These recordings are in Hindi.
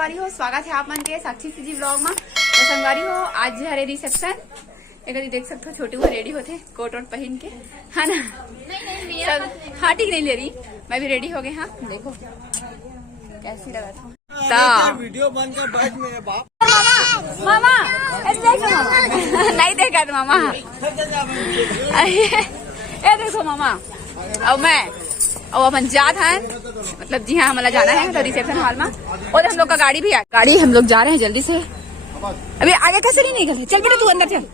संगवारी हो, स्वागत है आप मन के साक्षी जी ब्लॉग में। तो संगवारी हो, आज हरे रिसेप्शन एक देख सकते हो, छोटी वो रेडी होते कोट वोट पहन के, है ना। सब हाँ ठीक नहीं ले रही, मैं भी रेडी हो गई। हाँ देखो कैसी लगा था वीडियो बन कर बैठ में बाप मामा नहीं देखा तो मामा ये देखो मामा अब मैं और अपन जात है, मतलब जी हाँ हमारा जाना है तो रिसेप्शन हॉल में। और हम लोग का गाड़ी भी गाड़ी हम लोग जा रहे हैं जल्दी से। अभी आगे कैसे नहीं निकल, चल बेटा तू अंदर चल।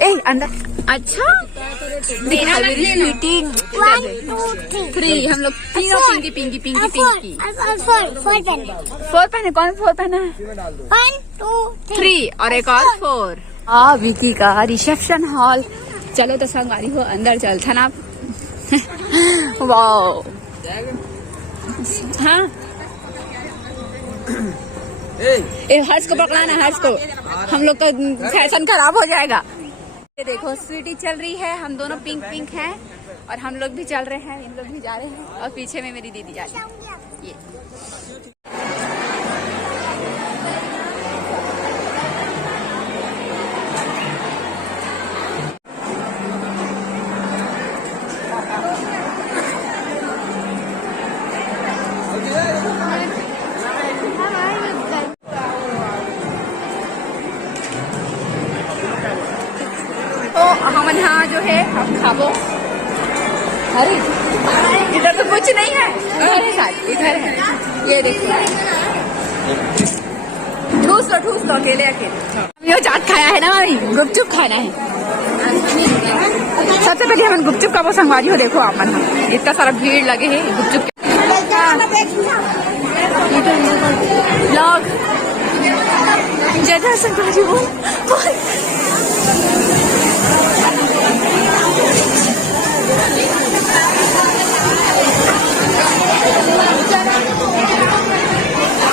ए अंदर अच्छा मेरा मीटिंग 3 हम लोग तीनों पिंकी पिंकी पिंकी पिंकी 4 पहने। कौन 4 पहना है? 1 2 3 और एक और 4। विकी का रिसेप्शन हॉल। चलो तो संगवारी हो अंदर चलता ना। वाओ हाँ ए हर्ष को पकड़ाना, हर्ष को, हम लोग का फैशन खराब हो जाएगा। ये देखो स्वीटी चल रही है, हम दोनों पिंक पिंक हैं और हम लोग भी चल रहे हैं, इन लोग भी जा रहे हैं और पीछे में मेरी दीदी जा रही है। ये तो हम यहाँ जो है हम खाबो। अरे इधर तो कुछ नहीं है, इधर है शायद, इधर है। ये देखो ठूस लो अकेले अकेले। ये चाट खाया है ना मामी, गुपचुप खाना है। सबसे पहले हम गुपचुप का वो संगवारी हो। देखो आप मन इतना सारा भीड़ लगे है गुपचुप ब्लॉग जगह संगवारी हो।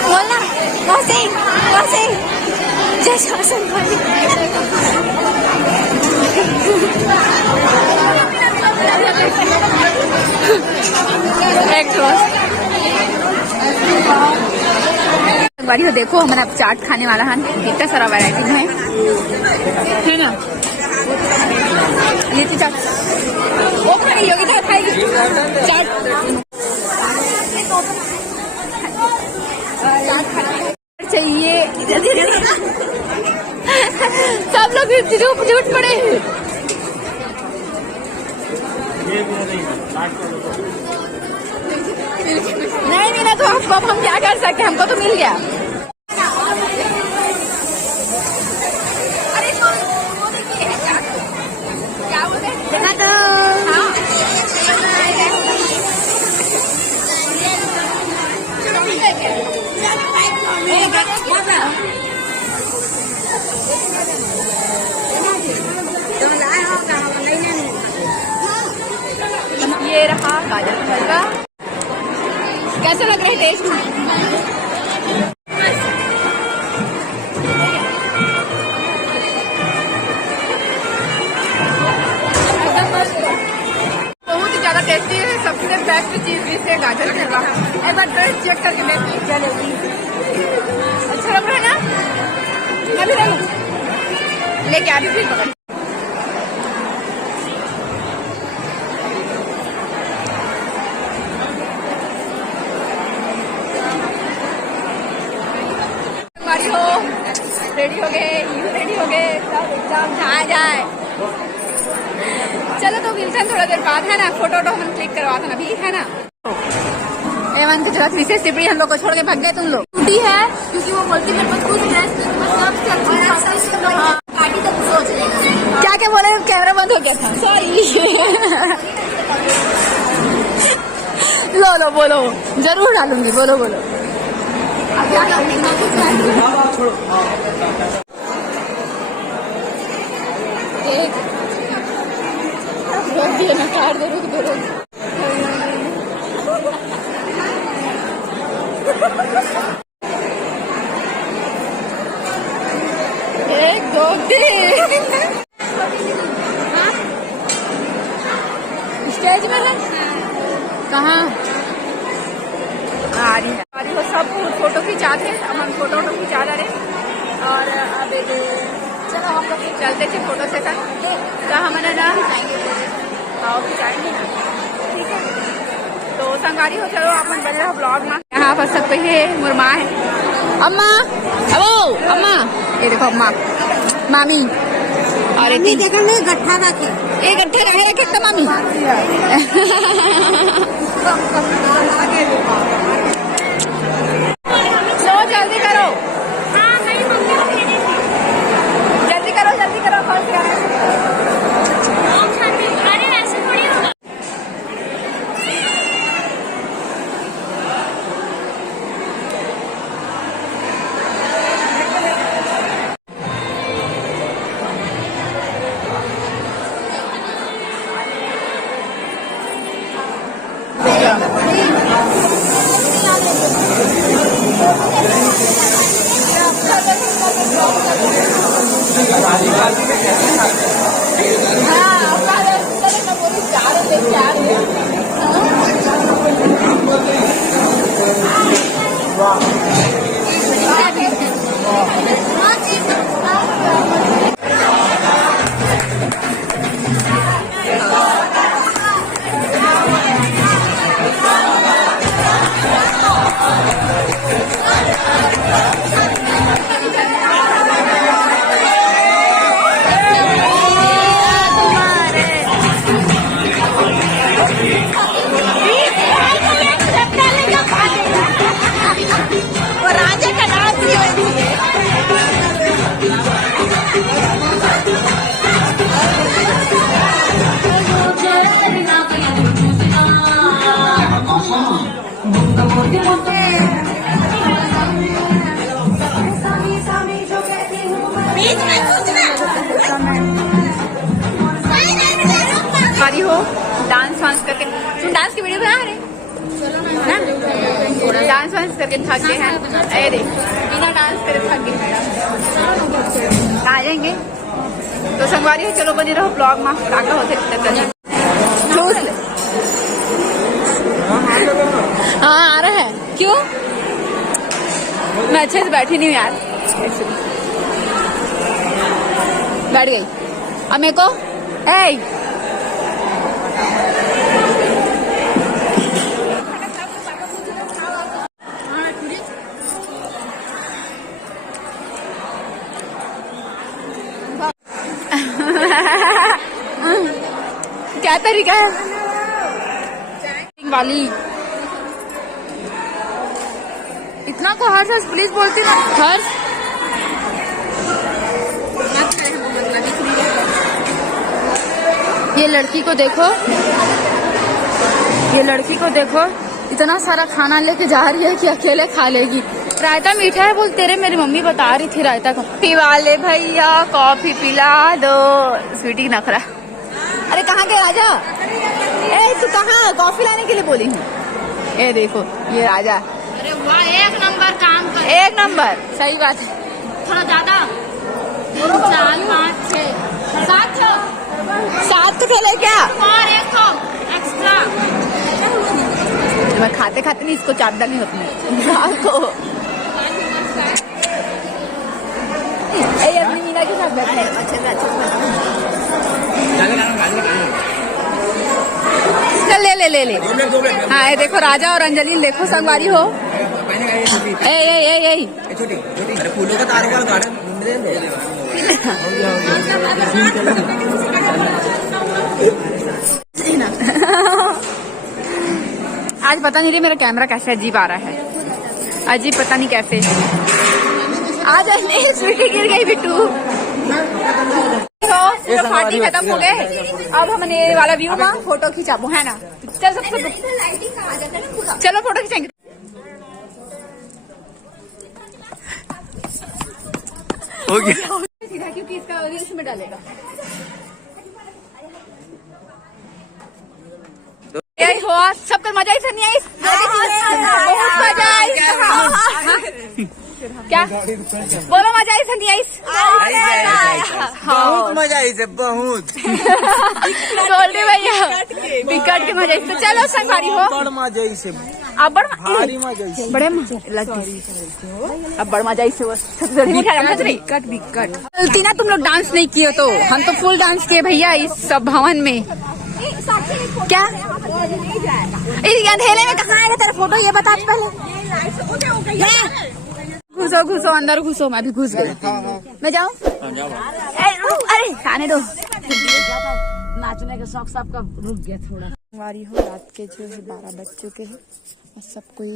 बोलना वैसे जैसा संगवारी संगवारी हो। देखो हमारा चाट खाने वाला है, इतना सारा वैरायटी है ना। लिट्टी चाट वो खाएगी, योगिता खाएगी चाट चाहिए। सब लोग झूठ पड़े। नहीं मिला तो हम क्या कर सकते, हमको तो मिल गया। ये रहा गाजर का हलवा। कैसा लग रहा है टेस्ट में? बहुत ही ज्यादा टेस्टी है। सबसे बेस्ट चीज डिश है गाजर का हलवा। एक बार टेस्ट चेक करके मैं पिज्जा लेगी। अच्छा लग रहा है ना? मैं भी लेके आ रही थी पकड़। रेडी हो गए, यू रेडी हो गए, सब एग्जाम जहाँ जाए। चलो तो मिलते हैं थोड़ा देर बाद, है ना। फोटो हम क्लिक करवाते हैं अभी, है ना। एवन की जगह विशेष टिप्पणी हम लोग को छोड़ के भाग गए तुम लोग। छुट्टी है क्योंकि वो बोलती मेरे पास कुछ पार्टी तक सोच रही क्या क्या बोले, कैमरा बंद हो गया था, सॉरी। लो बोलो, जरूर डालूंगी, बोलो एक रोक दिए ना, काट दो, रुक दो 1 2 3 स्टेज में है। कहाँ आ रही है? सब फोटो खींच खिंचा थे, अब हम फोटो वोटो खिंचा रहे और अब चलो हम लोग चलते थे फोटो सेशन तो हमने ना आओ खिंचाएंगे ना, ठीक है। तो संगारी हो चलो अपन बन रहे हो ब्लॉग में। यहाँ पर सब कोई है, मुरमा है, अम्मा अबो अम्मा, ये देखो अम्मा मामी और एक जगह में गट्ठा रखे, एक गट्ठे रखे तो मामी लो जल्दी करो, जल्दी करो जल्दी करो, कौन सी है? हमारी हो डांस वांस करके, तुम डांस की वीडियो बना रहे ना, डांस वांस करके थक गए हैं, अरे बिना डांस करे थक गए आ जाएंगे। तो संगवारी हो चलो बने रहो ब्लॉग में, काका होते हाँ आ रहा है, क्यों मैं अच्छे से बैठी नहीं हूँ यार, बैठ गई अब मेरे को क्या तरीका है वाली, इतना को हर्ष हर्ष प्लीज बोलती ना, हर्ष ये लड़की को देखो, ये लड़की को देखो, इतना सारा खाना लेके जा रही है कि अकेले खा लेगी। रायता मीठा है बोल, तेरे मेरी मम्मी बता रही थी रायता को पिवा ले भैया, कॉफी पिला दो, स्वीटी नखरा। अरे कहाँ गए राजा, ए तू कहाँ, कॉफी लाने के लिए बोली हूँ। ये देखो ये राजा, अरे वाह एक नंबर काम कर, एक नंबर, सही बात है। थोड़ा ज्यादा 3 4 5 6 7 तो खेले क्या, और एक तो एक्स्ट्रा। मैं खाते खाते नहीं इसको चाट डालनी होती है दाल को। अपनी मीना के साथ बैठे चल ले ले ले ले। हाँ ये देखो राजा और अंजलि देखो संगवारी हो, ए फूलों का तारों का गार्डन आज पता नहीं रे मेरा कैमरा कैसे अजीब आ रहा है, अजीब पता नहीं कैसे। आज स्वीटी गिर गई बिट्टू, पार्टी खत्म हो गए, अब हमने ये वाला व्यू में फोटो खिंचाबो है ना, चल सब चलो फोटो खिंचाएंगे। हो गया सीधा क्योंकि इसका रील्स में डालेगा। हो सबका मजा ही नहीं आई, क्या बोलो मजा आई नहीं आई, बहुत मजा आई से बहुत गोल्डी भैया टिकट के मजा आई। तो चलो संगवारी हो मजा आई से अब बड़े अब बड़ मजा इसे गलती ना तुम लोग डांस नहीं किए तो हम तो फुल डांस किए भैया इस सब भवन में। क्या अंधेरे में कहाँ आएगा तेरा फोटो ये बता पहले। घुसो घुसो अंदर घुसो, मैं भी घुस गई। मैं जाऊँ? अरे खाने दो। नाचने के शौक सबका रुक गया थोड़ा। हमारी हो रात के जो है 12 बज चुके हैं और सब कोई